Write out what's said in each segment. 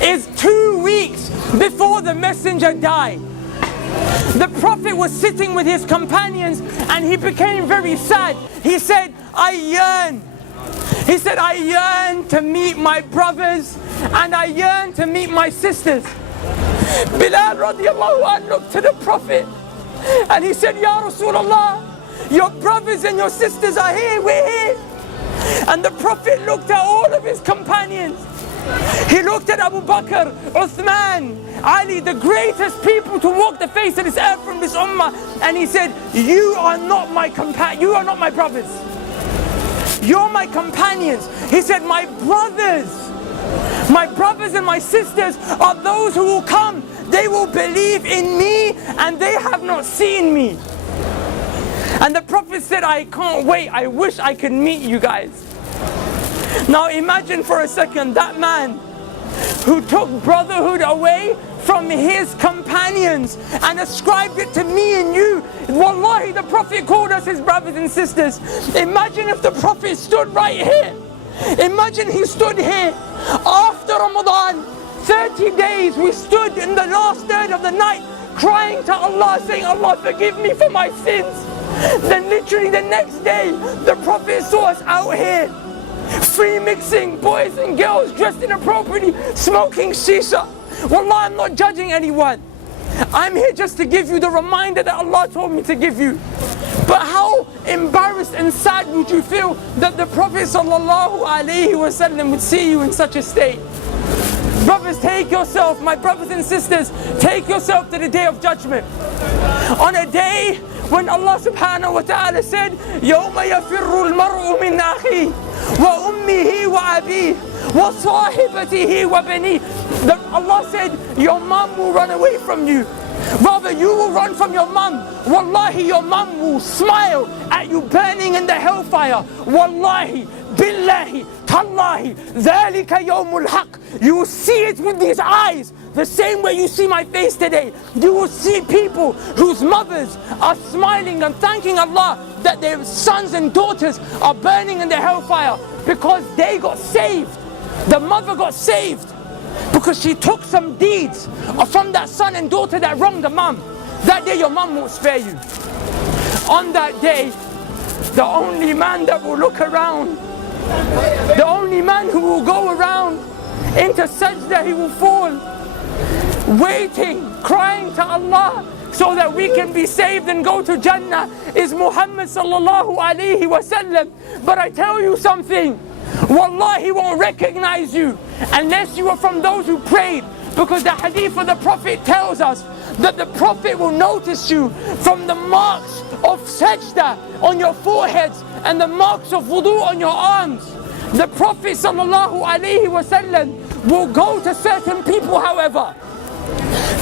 is 2 weeks before the messenger died. The Prophet was sitting with his companions and he became very sad. He said, I yearn to meet my brothers and I yearn to meet my sisters. Bilal radiallahu anh looked to the Prophet and he said, Ya Rasulullah, your brothers and your sisters are here, we're here. And the Prophet looked at all of his companions. He looked at Abu Bakr, Uthman, Ali, the greatest people to walk the face of this earth from this ummah, and he said, you are not my brothers. You're my companions. He said, my brothers and my sisters are those who will come. They will believe in me and they have not seen me. And the Prophet said, I can't wait. I wish I could meet you guys. Now imagine for a second that man who took brotherhood away from his companions and ascribed it to me and you. Wallahi, the Prophet called us his brothers and sisters. Imagine if the Prophet stood right here. Imagine he stood here after Ramadan, 30 days we stood in the last third of the night crying to Allah, saying, Allah forgive me for my sins. Then literally the next day the Prophet saw us out here free mixing, boys and girls dressed inappropriately, smoking shisha. Wallah, I'm not judging anyone. I'm here just to give you the reminder that Allah told me to give you. But how embarrassed and sad would you feel that the Prophet ﷺ would see you in such a state? Brothers, take yourself, my brothers and sisters, take yourself to the day of judgment. On a day when Allah subhanahu wa ta'ala said, يَوْمَ يَفِرُّ الْمَرْءُ مِنْ أَخِيهِ وَأُمِّهِ وَأَبِيهِ وَصَاحِبَتِهِ وَبَنِيهِ. Allah said, your mum will run away from you. Rather, you will run from your mum. Wallahi, your mum will smile at you burning in the hellfire. Wallahi, billahi, tallahi, dhalika yawmul haq. You will see it with these eyes, the same way you see my face today. You will see people whose mothers are smiling and thanking Allah that their sons and daughters are burning in the hellfire because they got saved. The mother got saved because she took some deeds from that son and daughter that wronged the mum. That day your mum won't spare you. On that day, the only man that will look around, the only man who will go around into sajda, he will fall, waiting, crying to Allah so that we can be saved and go to Jannah, is Muhammad sallallahu alaihi wasallam. But I tell you something, Wallah, he won't recognize you unless you are from those who prayed, because the hadith of the Prophet tells us that the Prophet will notice you from the marks of sajda on your foreheads and the marks of wudu on your arms. The Prophet sallallahu alaihi wasallam will go to certain people, however,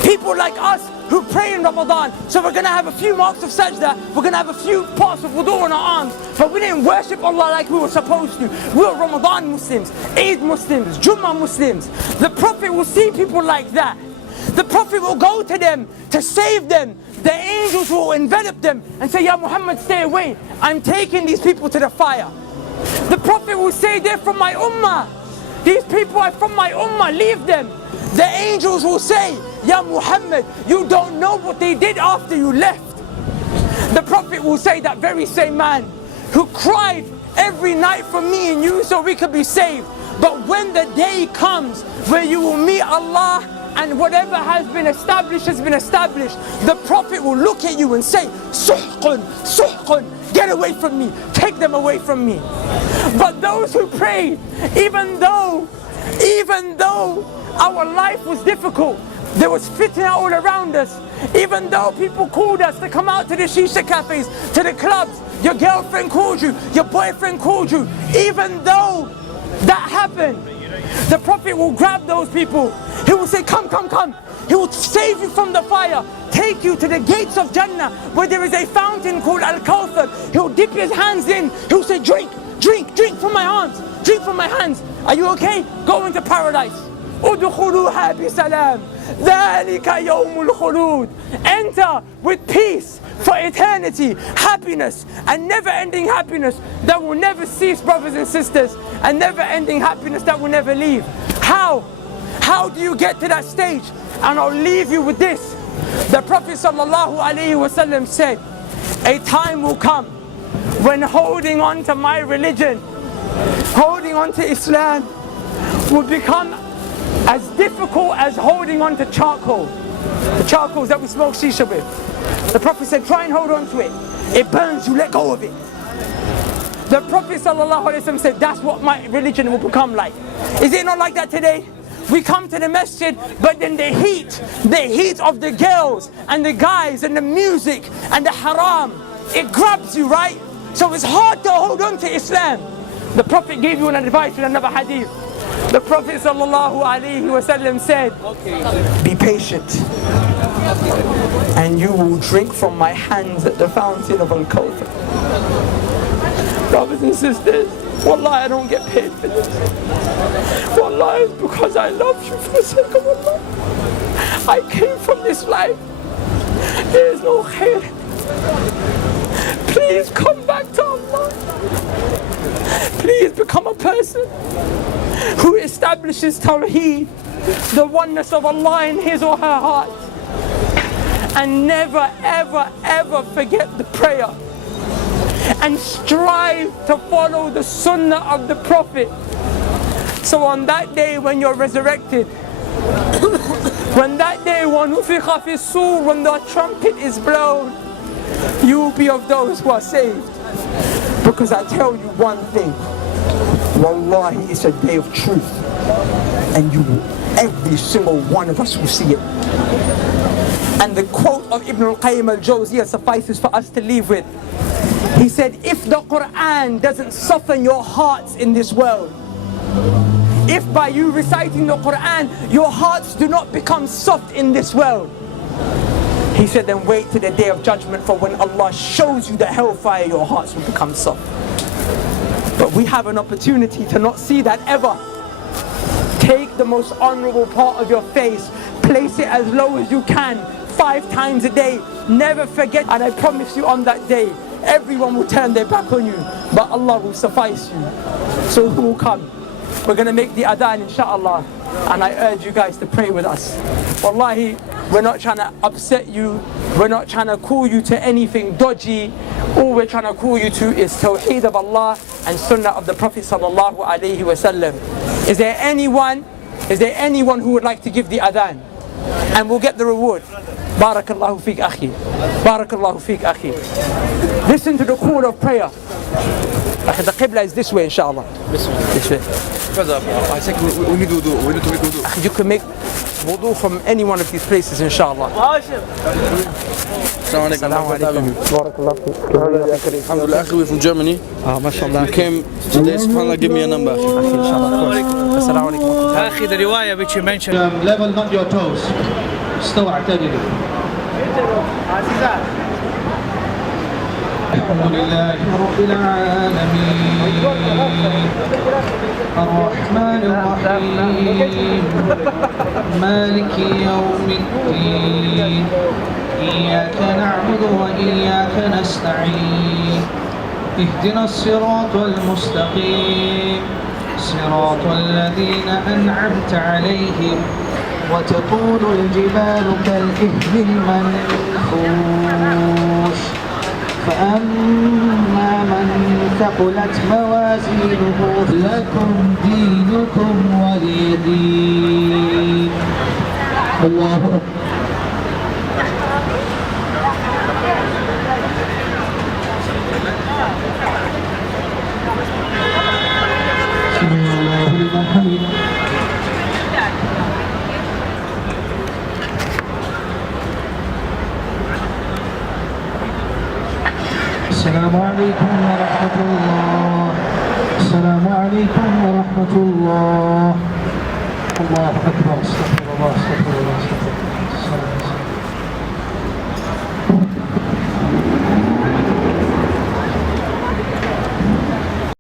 people like us who pray in Ramadan. So we're going to have a few marks of sajda, we're going to have a few parts of wudu on our arms, but we didn't worship Allah like we were supposed to. We were Ramadan Muslims, Eid Muslims, Jummah Muslims. The Prophet will see people like that. The Prophet will go to them to save them. The angels will envelop them and say, Ya Muhammad, stay away. I'm taking these people to the fire. The Prophet will say, they're from my ummah. These people are from my ummah, leave them. The angels will say, Ya Muhammad, you don't know what they did after you left. The Prophet will say, that very same man who cried every night for me and you so we could be saved. But when the day comes where you will meet Allah and whatever has been established has been established, the Prophet will look at you and say, Suhqun, Suhqun, get away from me, take them away from me. But those who prayed, even though our life was difficult, there was fitna all around us, even though people called us to come out to the shisha cafes, to the clubs, your girlfriend called you, your boyfriend called you, even though that happened, the Prophet will grab those people. He will say, come, come, come. He will save you from the fire, take you to the gates of Jannah where there is a fountain called Al-Fitr. He will dip his hands in. He will say, drink, drink, drink from my hands, drink from my hands. Are you okay? Go into paradise. Udkhuluha bisalam. Dhalika yawmul khulud. Enter with peace for eternity, happiness, and never-ending happiness that will never cease, brothers and sisters, and never-ending happiness that will never leave. How How do you get to that stage? And I'll leave you with this. The Prophet ﷺ said, a time will come when holding on to my religion, holding on to Islam, will become as difficult as holding on to charcoal. The charcoals that we smoke shisha with. The Prophet said, try and hold on to it. It burns you, let go of it. The Prophet ﷺ said, that's what my religion will become like. Is it not like that today? We come to the masjid, but then the heat of the girls and the guys and the music and the haram, it grabs you, right? So it's hard to hold on to Islam. The Prophet gave you an advice in another hadith. The Prophet ﷺ said, be patient, and you will drink from my hands at the fountain of Al-Fitr. Brothers and sisters, wallahi, I don't get paid for this. Wallahi, it's because I love you for the sake of Allah. I came from this life. There is no khair. Please come back to Allah. Please become a person who establishes Tawheed, the oneness of Allah in his or her heart. And never, ever, ever forget the prayer. And strive to follow the sunnah of the Prophet. So on that day when you're resurrected, when that day when the trumpet is blown, you will be of those who are saved. Because I tell you one thing, wallahi, it's a day of truth, and every single one of us will see it. And the quote of Ibn al-Qayyim al-Jawziyah suffices for us to leave with. He said, if the Quran doesn't soften your hearts in this world, if by you reciting the Quran your hearts do not become soft in this world, he said, then wait to the day of judgment, for when Allah shows you the hellfire, your hearts will become soft. But we have an opportunity to not see that ever. Take the most honorable part of your face, place it as low as you can, 5 times a day. Never forget, and I promise you on that day, everyone will turn their back on you, but Allah will suffice you. So who will come? We're going to make the adhan, inshallah, and I urge you guys to pray with us. Wallahi, we're not trying to upset you, we're not trying to call you to anything dodgy. All we're trying to call you to is Tawheed of Allah and Sunnah of the Prophet sallallahu alaihi wasallam. Is there anyone who would like to give the adhan? And we'll get the reward. Barakallahu feek akhi. Barakallahu feek akhi. Listen to the call of prayer. The Qibla is this way, inshallah. This way. I think we need wudu. We need to make wudu. You can make wudu from any one of these places, inshallah. Assalamu alaikum. Alhamdulillah, we're from Germany. MashaAllah. We came today, subhanAllah, give me a number. Assalamu alaikum. أخي, the riwayah which you mentioned. Level not your toes. استوى اعتدلوا. الحمد لله رب العالمين الرحمن الرحيم مالك يوم الدين إياك نعبد وإياك نستعين اهدنا الصراط المستقيم صراط الذين أنعمت عليهم وتكون الجبال كالإهل المنفوش فأما من ثقلت موازينه لكم دينكم ولي دين. الله أكبر. سمع الله لمن حمده. السلام عليكم ورحمة الله. السلام عليكم ورحمة الله. الله أكبر. استغفر الله استغفر الله استغفر الله.